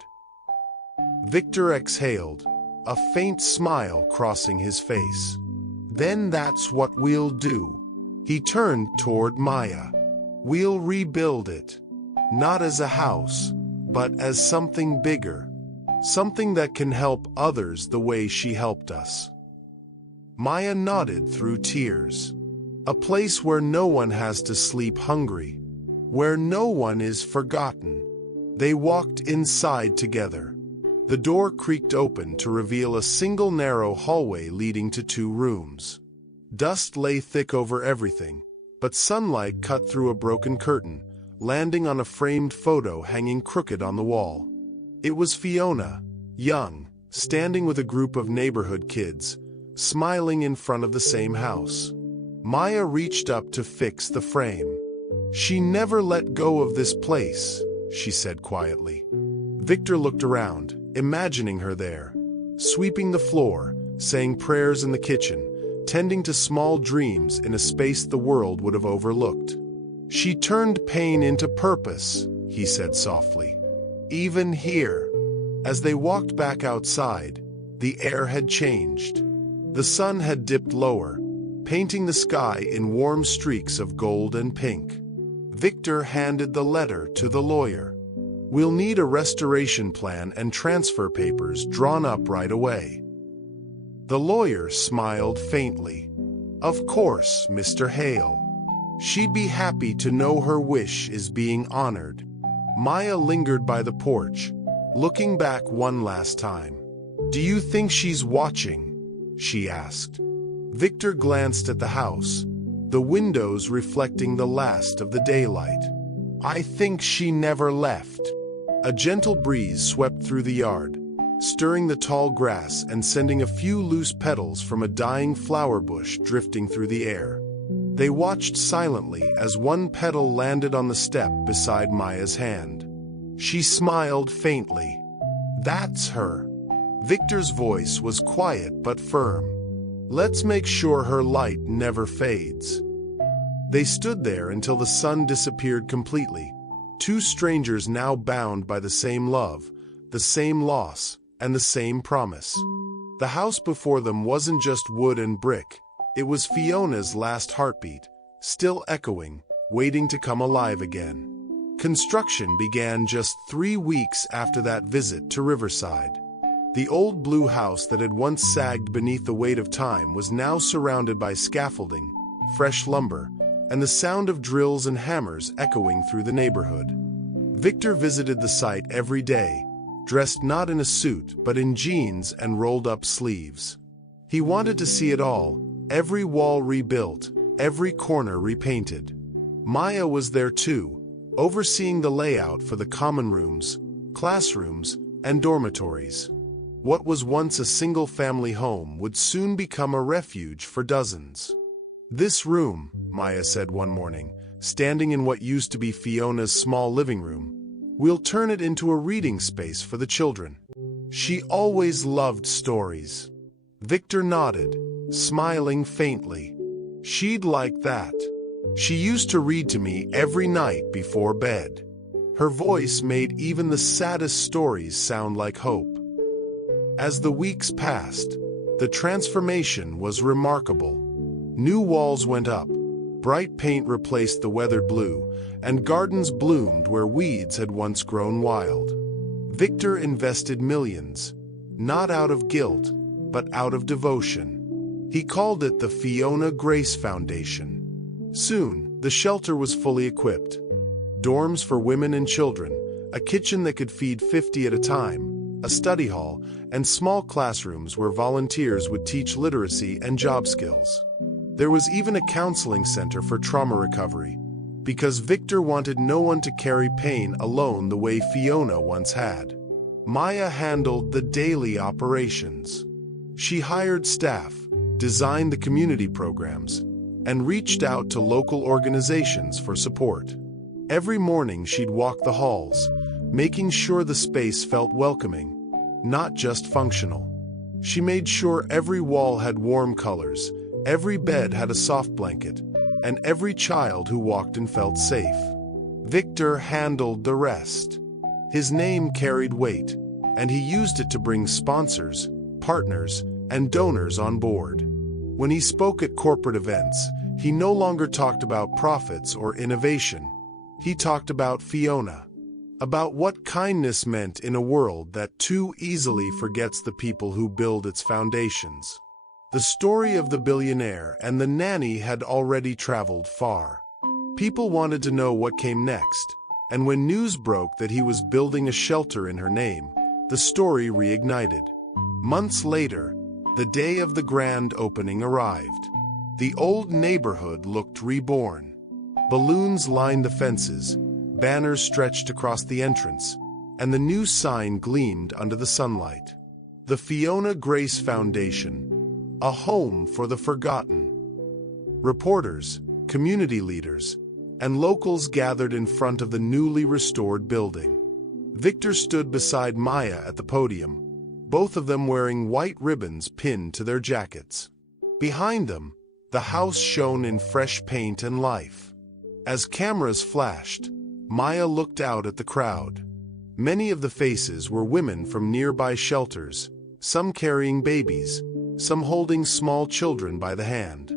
Victor exhaled, a faint smile crossing his face. "Then that's what we'll do." He turned toward Maya. "We'll rebuild it. Not as a house, but as something bigger. Something that can help others the way she helped us." Maya nodded through tears. "A place where no one has to sleep hungry. Where no one is forgotten." They walked inside together. The door creaked open to reveal a single narrow hallway leading to 2 rooms. Dust lay thick over everything, but sunlight cut through a broken curtain, landing on a framed photo hanging crooked on the wall. It was Fiona, young, standing with a group of neighborhood kids, smiling in front of the same house. Maya reached up to fix the frame. "She never let go of this place," she said quietly. Victor looked around, imagining her there, sweeping the floor, saying prayers in the kitchen, tending to small dreams in a space the world would have overlooked. "She turned pain into purpose," he said softly. "Even here." As they walked back outside, the air had changed. The sun had dipped lower, painting the sky in warm streaks of gold and pink. Victor handed the letter to the lawyer. "We'll need a restoration plan and transfer papers drawn up right away." The lawyer smiled faintly. "Of course, Mr. Hale. She'd be happy to know her wish is being honored." Maya lingered by the porch, looking back one last time. "Do you think she's watching?" she asked. Victor glanced at the house, the windows reflecting the last of the daylight. "I think she never left." A gentle breeze swept through the yard, stirring the tall grass and sending a few loose petals from a dying flower bush drifting through the air. They watched silently as one petal landed on the step beside Maya's hand. She smiled faintly. "That's her." Victor's voice was quiet but firm. "Let's make sure her light never fades." They stood there until the sun disappeared completely, two strangers now bound by the same love, the same loss, and the same promise. The house before them wasn't just wood and brick, it was Fiona's last heartbeat, still echoing, waiting to come alive again. Construction began just 3 weeks after that visit to Riverside. The old blue house that had once sagged beneath the weight of time was now surrounded by scaffolding, fresh lumber, and the sound of drills and hammers echoing through the neighborhood. Victor visited the site every day, dressed not in a suit but in jeans and rolled-up sleeves. He wanted to see it all, every wall rebuilt, every corner repainted. Maya was there too, overseeing the layout for the common rooms, classrooms, and dormitories. What was once a single-family home would soon become a refuge for dozens. "This room," Maya said one morning, standing in what used to be Fiona's small living room, "we'll turn it into a reading space for the children." She always loved stories. Victor nodded, smiling faintly. "She'd like that. She used to read to me every night before bed." Her voice made even the saddest stories sound like hope. As the weeks passed, the transformation was remarkable. New walls went up, bright paint replaced the weathered blue, and gardens bloomed where weeds had once grown wild. Victor invested millions, not out of guilt, but out of devotion. He called it the Fiona Grace Foundation. Soon, the shelter was fully equipped. Dorms for women and children, a kitchen that could feed 50 at a time, a study hall, and small classrooms where volunteers would teach literacy and job skills. There was even a counseling center for trauma recovery, because Victor wanted no one to carry pain alone the way Fiona once had. Maya handled the daily operations. She hired staff, designed the community programs, and reached out to local organizations for support. Every morning she'd walk the halls, making sure the space felt welcoming, not just functional. She made sure every wall had warm colors, every bed had a soft blanket, and every child who walked in felt safe. Victor handled the rest. His name carried weight, and he used it to bring sponsors, partners, and donors on board. When he spoke at corporate events, he no longer talked about profits or innovation. He talked about Fiona, about what kindness meant in a world that too easily forgets the people who build its foundations. The story of the billionaire and the nanny had already traveled far. People wanted to know what came next, and when news broke that he was building a shelter in her name, the story reignited. Months later, the day of the grand opening arrived. The old neighborhood looked reborn. Balloons lined the fences, banners stretched across the entrance, and the new sign gleamed under the sunlight. The Fiona Grace Foundation, a home for the forgotten. Reporters, community leaders, and locals gathered in front of the newly restored building. Victor stood beside Maya at the podium, both of them wearing white ribbons pinned to their jackets. Behind them, the house shone in fresh paint and life. As cameras flashed, Maya looked out at the crowd. Many of the faces were women from nearby shelters, some carrying babies, some holding small children by the hand.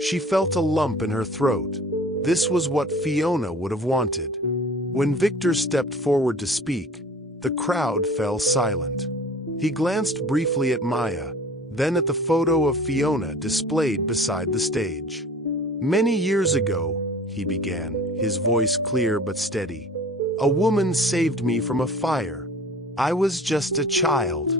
She felt a lump in her throat. This was what Fiona would have wanted. When Victor stepped forward to speak, the crowd fell silent. He glanced briefly at Maya, then at the photo of Fiona displayed beside the stage. "Many years ago," he began, his voice clear but steady, "a woman saved me from a fire. I was just a child.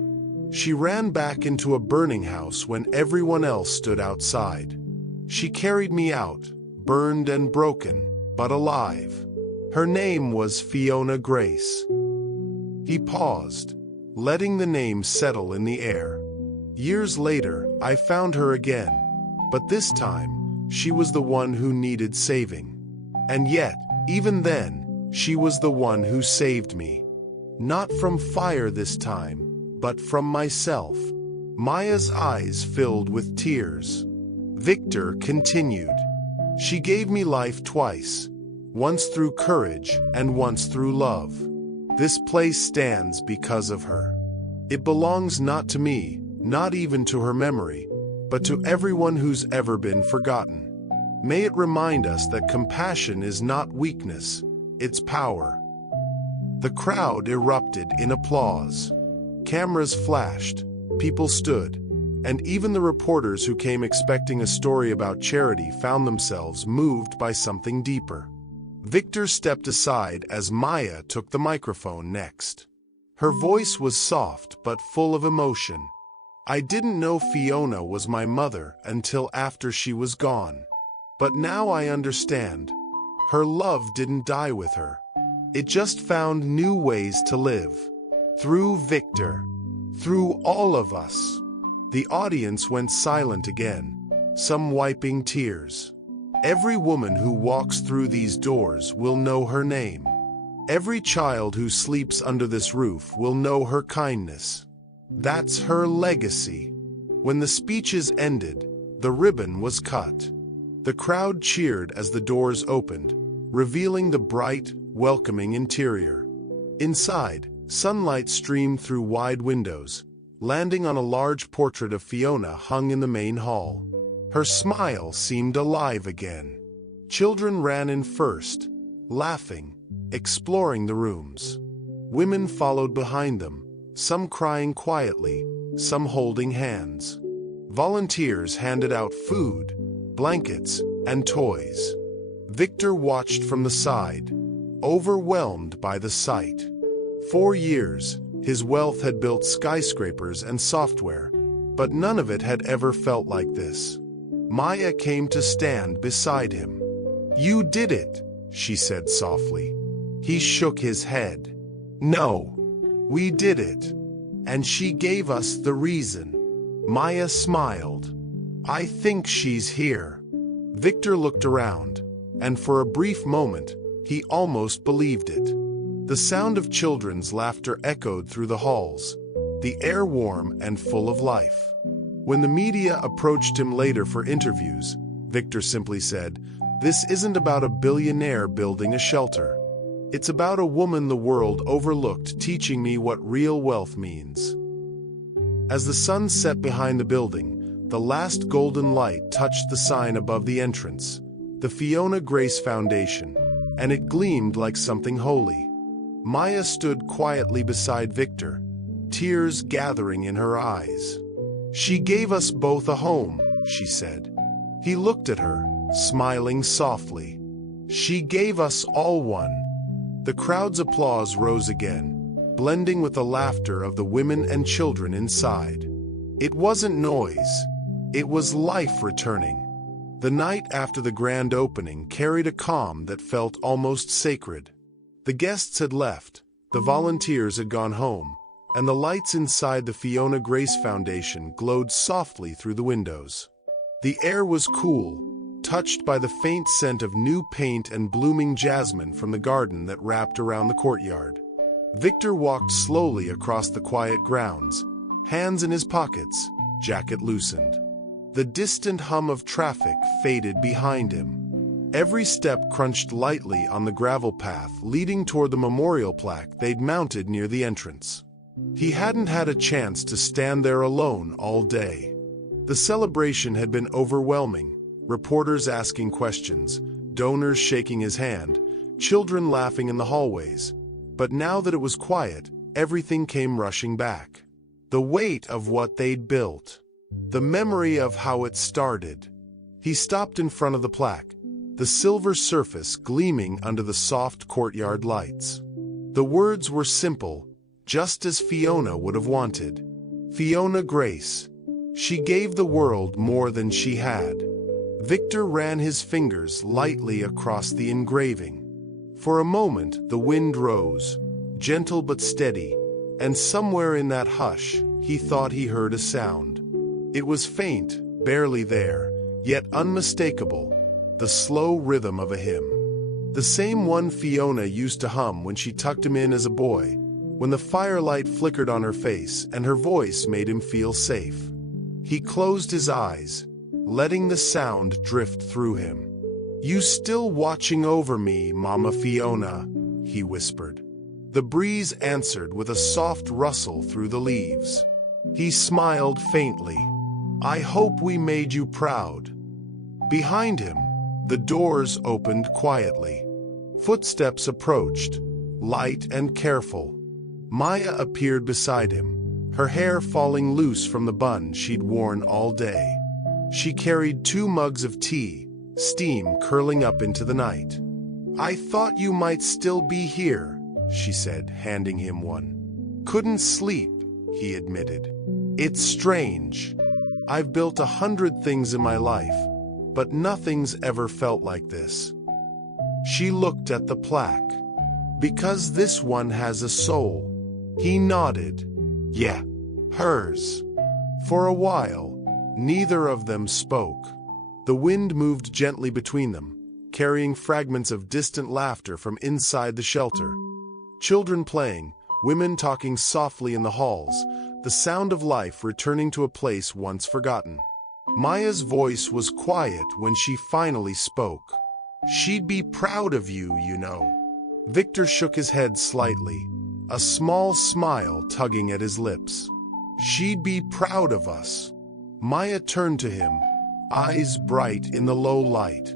She ran back into a burning house when everyone else stood outside. She carried me out, burned and broken, but alive. Her name was Fiona Grace." He paused, letting the name settle in the air. Years later, I found her again, but this time, she was the one who needed saving. And yet, even then, she was the one who saved me. Not from fire this time, but from myself. Maya's eyes filled with tears. Victor continued. She gave me life twice, once through courage and once through love. This place stands because of her. It belongs not to me, not even to her memory, but to everyone who's ever been forgotten. May it remind us that compassion is not weakness, it's power. The crowd erupted in applause. Cameras flashed, people stood, and even the reporters who came expecting a story about charity found themselves moved by something deeper. Victor stepped aside as Maya took the microphone next. Her voice was soft but full of emotion. I didn't know Fiona was my mother until after she was gone. But now I understand. Her love didn't die with her. It just found new ways to live. Through Victor. Through all of us. The audience went silent again, some wiping tears. Every woman who walks through these doors will know her name. Every child who sleeps under this roof will know her kindness. That's her legacy. When the speeches ended, the ribbon was cut. The crowd cheered as the doors opened, revealing the bright, welcoming interior. Inside, sunlight streamed through wide windows, landing on a large portrait of Fiona hung in the main hall. Her smile seemed alive again. Children ran in first, laughing, exploring the rooms. Women followed behind them, some crying quietly, some holding hands. Volunteers handed out food, blankets, and toys. Victor watched from the side, overwhelmed by the sight. For years, his wealth had built skyscrapers and software, but none of it had ever felt like this. Maya came to stand beside him. "You did it," she said softly. He shook his head. "No, we did it." And she gave us the reason. Maya smiled. "I think she's here." Victor looked around, and for a brief moment, he almost believed it. The sound of children's laughter echoed through the halls, the air warm and full of life. When the media approached him later for interviews, Victor simply said, "This isn't about a billionaire building a shelter. It's about a woman the world overlooked teaching me what real wealth means." As the sun set behind the building, the last golden light touched the sign above the entrance, the Fiona Grace Foundation, and it gleamed like something holy. Maya stood quietly beside Victor, tears gathering in her eyes. "She gave us both a home," she said. He looked at her, smiling softly. "She gave us all one." The crowd's applause rose again, blending with the laughter of the women and children inside. It wasn't noise, it was life returning. The night after the grand opening carried a calm that felt almost sacred. The guests had left, the volunteers had gone home, and the lights inside the Fiona Grace Foundation glowed softly through the windows. The air was cool, touched by the faint scent of new paint and blooming jasmine from the garden that wrapped around the courtyard. Victor walked slowly across the quiet grounds, hands in his pockets, jacket loosened. The distant hum of traffic faded behind him. Every step crunched lightly on the gravel path leading toward the memorial plaque they'd mounted near the entrance. He hadn't had a chance to stand there alone all day. The celebration had been overwhelming, reporters asking questions, donors shaking his hand, children laughing in the hallways. But now that it was quiet, everything came rushing back. The weight of what they'd built. The memory of how it started. He stopped in front of the plaque, the silver surface gleaming under the soft courtyard lights. The words were simple, just as Fiona would have wanted. Fiona Grace. She gave the world more than she had. Victor ran his fingers lightly across the engraving. For a moment, the wind rose, gentle but steady, And somewhere in that hush, he thought he heard a sound. It was faint, barely there, yet unmistakable, the slow rhythm of a hymn. The same one Fiona used to hum when she tucked him in as a boy, when the firelight flickered on her face and her voice made him feel safe. He closed his eyes, letting the sound drift through him. "You still watching over me, Mama Fiona?" he whispered. The breeze answered with a soft rustle through the leaves. He smiled faintly. "I hope we made you proud." Behind him, the doors opened quietly. Footsteps approached, light and careful. Maya appeared beside him, her hair falling loose from the bun she'd worn all day. She carried 2 mugs of tea, steam curling up into the night. "I thought you might still be here," she said, handing him one. "Couldn't sleep," he admitted. "It's strange. I've built 100 things in my life, but nothing's ever felt like this." She looked at the plaque. "Because this one has a soul." He nodded. "Yeah, hers." For a while, neither of them spoke. The wind moved gently between them, carrying fragments of distant laughter from inside the shelter. Children playing, women talking softly in the halls, the sound of life returning to a place once forgotten. Maya's voice was quiet when she finally spoke. "She'd be proud of you, you know." Victor shook his head slightly, a small smile tugging at his lips. "She'd be proud of us." Maya turned to him, eyes bright in the low light.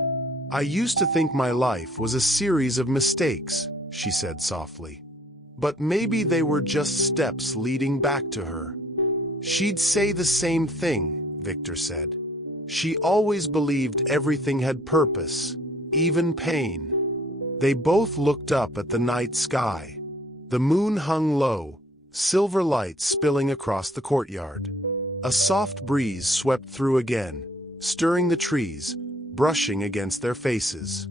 "I used to think my life was a series of mistakes," she said softly. "But maybe they were just steps leading back to her." "She'd say the same thing," Victor said. "She always believed everything had purpose, even pain." They both looked up at the night sky. The moon hung low, silver light spilling across the courtyard. A soft breeze swept through again, stirring the trees, brushing against their faces.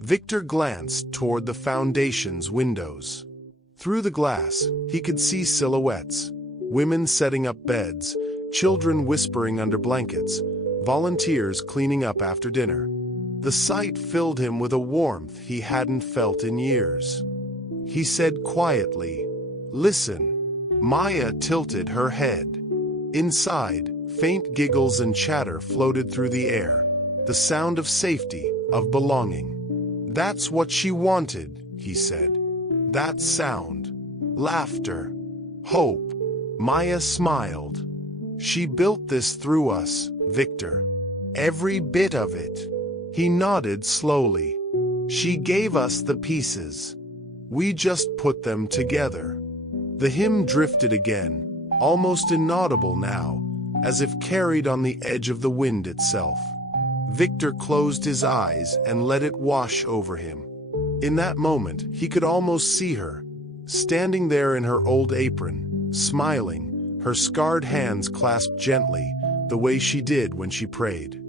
Victor glanced toward the foundation's windows. Through the glass, he could see silhouettes, women setting up beds, children whispering under blankets, volunteers cleaning up after dinner. The sight filled him with a warmth he hadn't felt in years. He said quietly, "Listen." Maya tilted her head. Inside, faint giggles and chatter floated through the air, the sound of safety, of belonging. "That's what she wanted," he said. "That sound. Laughter. Hope." Maya smiled. "She built this through us, Victor. Every bit of it." He nodded slowly. "She gave us the pieces. We just put them together." The hymn drifted again, almost inaudible now, as if carried on the edge of the wind itself. Victor closed his eyes and let it wash over him. In that moment, he could almost see her, standing there in her old apron, smiling, her scarred hands clasped gently, the way she did when she prayed.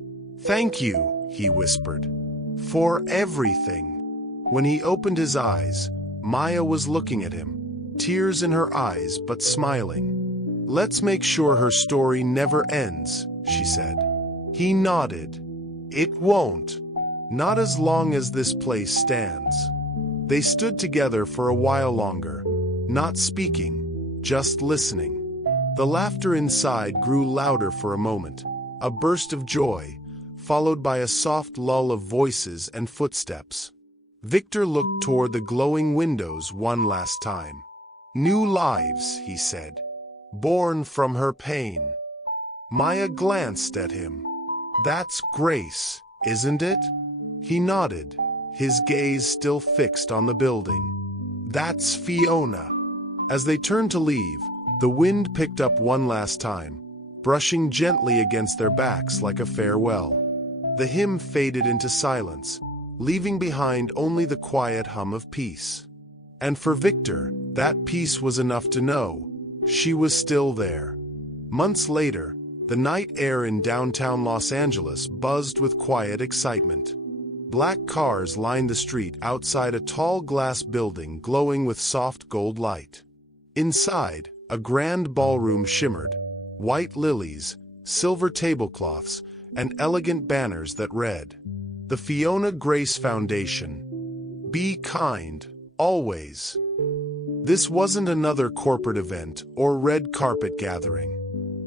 "Thank you," he whispered, "for everything." When he opened his eyes, Maya was looking at him, tears in her eyes but smiling. "Let's make sure her story never ends," she said. He nodded. "It won't. Not as long as this place stands." They stood together for a while longer, not speaking, just listening. The laughter inside grew louder for a moment, a burst of joy, followed by a soft lull of voices and footsteps. Victor looked toward the glowing windows one last time. "New lives," he said, "born from her pain." Maya glanced at him. "That's grace, isn't it?" He nodded, his gaze still fixed on the building. "That's Fiona." As they turned to leave, the wind picked up one last time, brushing gently against their backs like a farewell. The hymn faded into silence, leaving behind only the quiet hum of peace. And for Victor, that peace was enough to know she was still there. Months later, the night air in downtown Los Angeles buzzed with quiet excitement. Black cars lined the street outside a tall glass building glowing with soft gold light. Inside, a grand ballroom shimmered, white lilies, silver tablecloths, and elegant banners that read, "The Fiona Grace Foundation. Be kind, always." This wasn't another corporate event or red carpet gathering.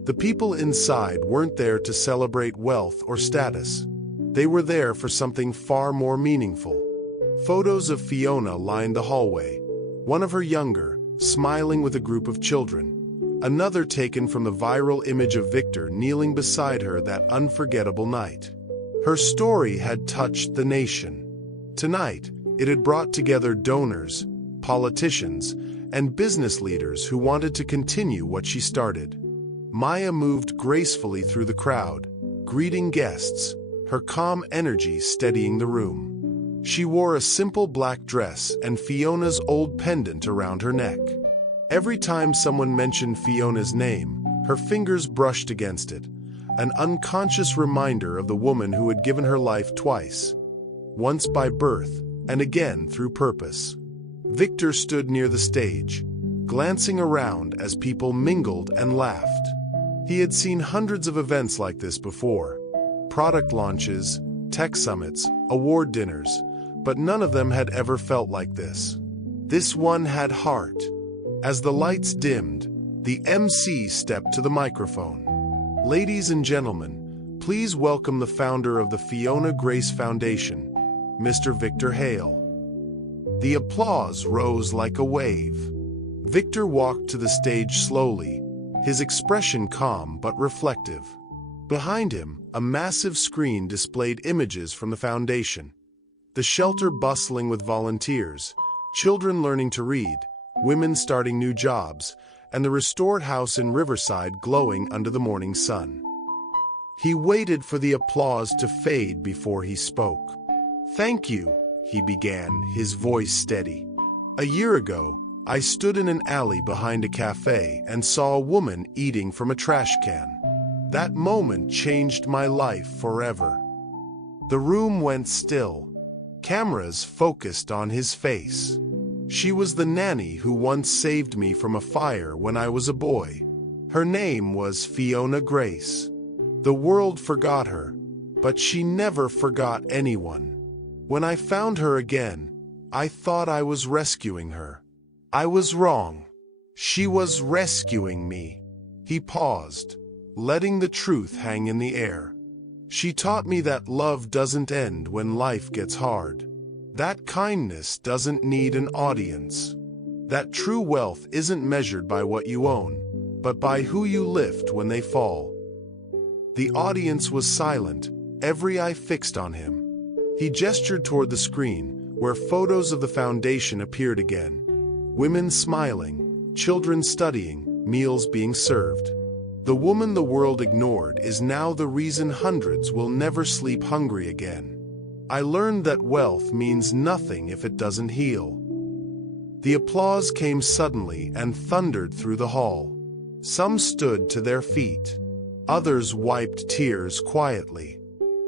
The people inside weren't there to celebrate wealth or status. They were there for something far more meaningful. Photos of Fiona lined the hallway, one of her younger, smiling with a group of children, another taken from the viral image of Victor kneeling beside her that unforgettable night. Her story had touched the nation. Tonight, it had brought together donors, politicians, and business leaders who wanted to continue what she started. Maya moved gracefully through the crowd, greeting guests, her calm energy steadying the room. She wore a simple black dress and Fiona's old pendant around her neck. Every time someone mentioned Fiona's name, her fingers brushed against it, an unconscious reminder of the woman who had given her life twice, once by birth and again through purpose. Victor stood near the stage, glancing around as people mingled and laughed. He had seen hundreds of events like this before, product launches, tech summits, award dinners, but none of them had ever felt like this. This one had heart. As the lights dimmed, the MC stepped to the microphone. "Ladies and gentlemen, please welcome the founder of the Fiona Grace Foundation, Mr. Victor Hale." The applause rose like a wave. Victor walked to the stage slowly, his expression calm but reflective. Behind him, a massive screen displayed images from the foundation. The shelter bustling with volunteers, children learning to read, women starting new jobs, and the restored house in Riverside glowing under the morning sun. He waited for the applause to fade before he spoke. "Thank you," he began, his voice steady. "A year ago, I stood in an alley behind a cafe and saw a woman eating from a trash can. That moment changed my life forever." The room went still. Cameras focused on his face. She was the nanny who once saved me from a fire when I was a boy. Her name was Fiona Grace. The world forgot her, but she never forgot anyone. When I found her again, I thought I was rescuing her. I was wrong. She was rescuing me. He paused, letting the truth hang in the air. She taught me that love doesn't end when life gets hard. That kindness doesn't need an audience. That true wealth isn't measured by what you own, but by who you lift when they fall. The audience was silent, every eye fixed on him. He gestured toward the screen, where photos of the foundation appeared again. Women smiling, children studying, meals being served. The woman the world ignored is now the reason hundreds will never sleep hungry again. I learned that wealth means nothing if it doesn't heal. The applause came suddenly and thundered through the hall. Some stood to their feet. Others wiped tears quietly.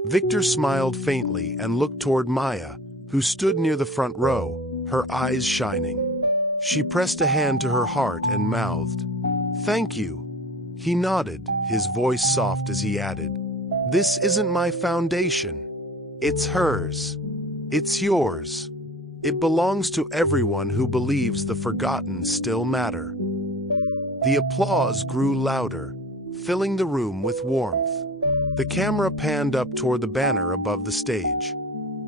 Victor smiled faintly and looked toward Maya, who stood near the front row, her eyes shining. She pressed a hand to her heart and mouthed, "Thank you." He nodded, his voice soft as he added, "This isn't my foundation. It's hers. It's yours. It belongs to everyone who believes the forgotten still matter." The applause grew louder, filling the room with warmth. The camera panned up toward the banner above the stage,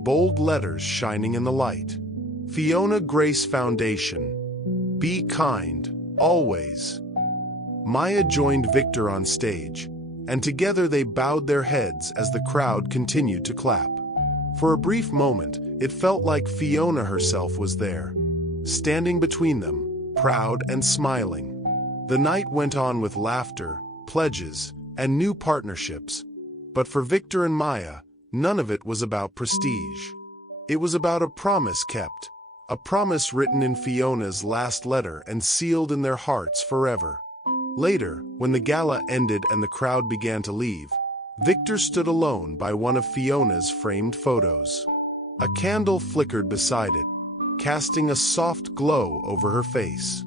bold letters shining in the light. Fiona Grace Foundation. Be kind, always. Maya joined Victor on stage, and together they bowed their heads as the crowd continued to clap. For a brief moment, it felt like Fiona herself was there, standing between them, proud and smiling. The night went on with laughter, pledges, and new partnerships. But for Victor and Maya, none of it was about prestige. It was about a promise kept, a promise written in Fiona's last letter and sealed in their hearts forever. Later, when the gala ended and the crowd began to leave, Victor stood alone by one of Fiona's framed photos. A candle flickered beside it, casting a soft glow over her face.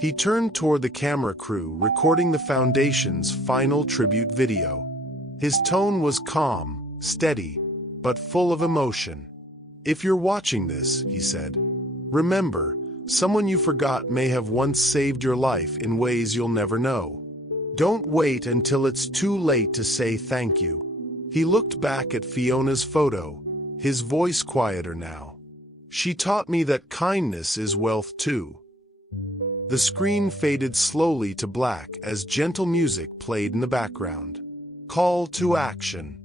He turned toward the camera crew, recording the Foundation's final tribute video. His tone was calm, steady, but full of emotion. "If you're watching this," he said, "remember, someone you forgot may have once saved your life in ways you'll never know. Don't wait until it's too late to say thank you." He looked back at Fiona's photo, his voice quieter now. "She taught me that kindness is wealth too." The screen faded slowly to black as gentle music played in the background. Call to action.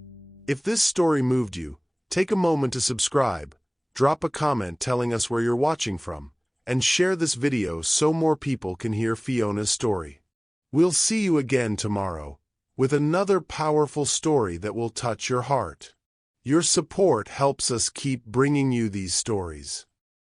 If this story moved you, take a moment to subscribe, drop a comment telling us where you're watching from, and share this video so more people can hear Fiona's story. We'll see you again tomorrow, with another powerful story that will touch your heart. Your support helps us keep bringing you these stories.